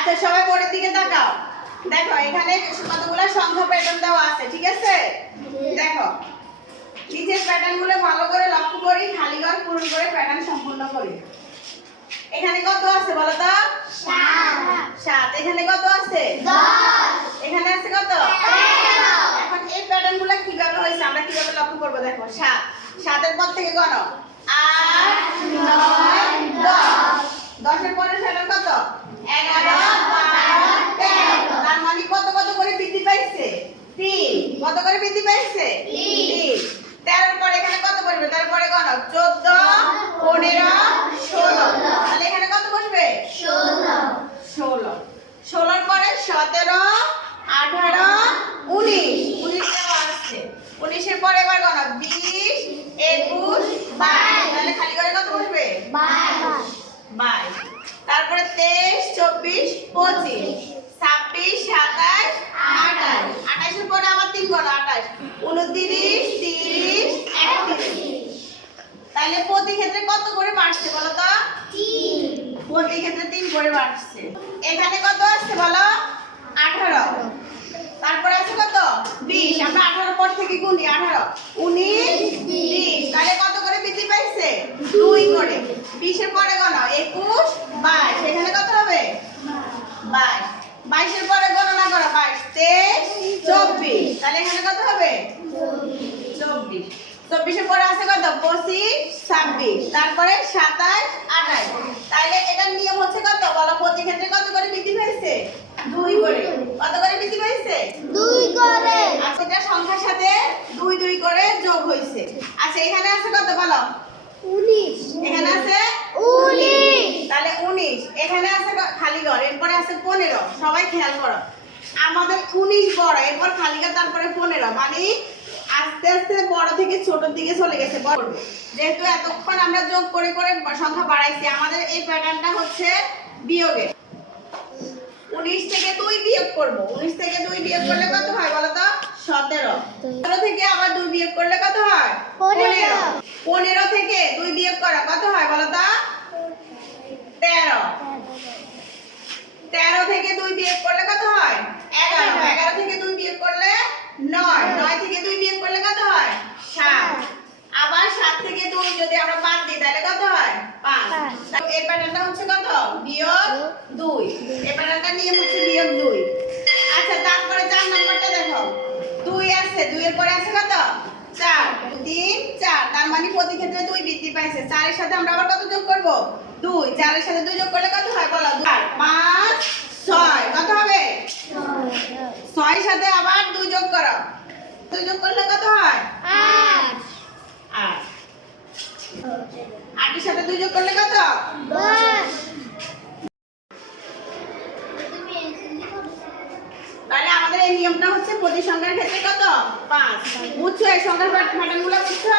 আচ্ছা সবাই পরের দিকে তাকাও। দেখো এখানে কতগুলো সংখ্যা প্যাটার্ন দেওয়া আছে, ঠিক আছে? দেখো নিচের প্যাটার্নগুলো ভালো করে লক্ষ্য করি, খালি ঘর পূরণ করে প্যাটার্ন সম্পূর্ণ করি। এখানে কত আছে বলো তো? 7। এখানে কত আছে? 10। এখানে আছে কত? 13। এখন এই প্যাটার্নগুলো কিভাবে হইছে আমরা কিভাবে লক্ষ্য করব? দেখো 7, 7 এর পর থেকে গণো 8 9 10, 10 এর পরে প্যাটার্ন কত? 11 12 13। তার মানে কত কত করে বৃদ্ধি পাইছে? 3। কত করে বৃদ্ধি পাইছে? 3। 13 এর পরে এখানে কত বসবে? তারপরে গণো 14 15 16। তাহলে এখানে কত বসবে? 16। 16 এর পরে 17 18 19, 19 দেওয়া আছে। 19 এর পরে এবার গণো 20 21 22। তাহলে খালি করে কত বসবে? 22। তারপরে 23 24 25 26 27 28। 28 এর পরে আবার 3 গণো 28 29 30 31। তাহলে প্রতি ক্ষেত্রে কত করে বাড়ছে বলো তো? 3। প্রতি ক্ষেত্রে 3 করে বাড়ছে। এখানে কত আসছে বলো? 18। তারপরে আছে কত? 20। আমরা 18 পর থেকে গুনি 18 19 20। তাহলে কত করে বৃদ্ধি পাইছে? 2 করে। 20 এর পরে গণো 21 22। এখানে কত হবে? 22। 22 এর পরে গণনা করো 22 23 24। তাহলে এখানে কত হবে? 24। 24 এর পরে আছে কত? 25 26। তারপরে 27 28। তাহলে এটার নিয়ম হচ্ছে কত বলো? প্রতি ক্ষেত্রে কত করে বৃদ্ধি পাইছে? 2 করে। কত করে বৃদ্ধি পাইছে? 2 করে। আচ্ছা এটা সংখ্যার সাথে 2 2 করে যোগ হইছে। আচ্ছা এখানে আছে কত বলো? 19। এখানে আছে 19। তাহলে 19। এখানে আছে খালি ঘর, এরপরে আছে 15। সবাই খেয়াল করো, আমাদের 19 বড়, এরপর খালি ঘর, তারপরে 15। মানে আস্তে আস্তে বড় থেকে ছোটর দিকে চলে গেছে বড়। যেহেতু এতক্ষণ আমরা যোগ করে করে সংখ্যা বাড়াইছি, আমাদের এই প্যাটার্নটা হচ্ছে বিয়োগের। 19 থেকে 2 বিয়োগ করব। 19 থেকে 2 বিয়োগ করলে কত হয় বলো তো? 17। 17 থেকে আবার 2 বিয়োগ করলে কত হয়? 15। 15 থেকে 2 বিয়োগ করা কত হয় বলো তো? 13। 13 থেকে 2 বিয়োগ করলে কত হয়? 11। 11 থেকে 2 বিয়োগ করলে 9। 9 থেকে 2 বিয়োগ করলে কত হয়? 7। আবার 7 থেকে 2 যদি আমরা বাদ দিই তাহলে কত হয়? 5। তো এই প্যাটার্নটা হচ্ছে কত? বিয়োগ 2। এই প্যাটার্নটা নিয়ম হচ্ছে বিয়োগ 2। আচ্ছা তারপরে 4 নম্বরটা দেখো। 2 আছে, 2 এর পরে আছে কত? 4 3 4। তার মানে প্রতি ক্ষেত্রে 2 বৃদ্ধি পাইছে। 4 এর সাথে আমরা আবার কত যোগ করব? 2। 4 এর সাথে 2 যোগ করলে কত হয় বলো? 4 5 6। কত হবে? 6 এর সাথে আবার 2 যোগ করো। 2 যোগ করলে কত হয়? 8। 8। 8 এর সাথে 2 যোগ করলে কত? 10। তাহলে আমাদের এই নিয়মটা হচ্ছে প্রতি সংখ্যার ক্ষেত্রে কত? 5। বুঝছো এই সংখ্যার প্যাটার্নগুলো বুঝছো?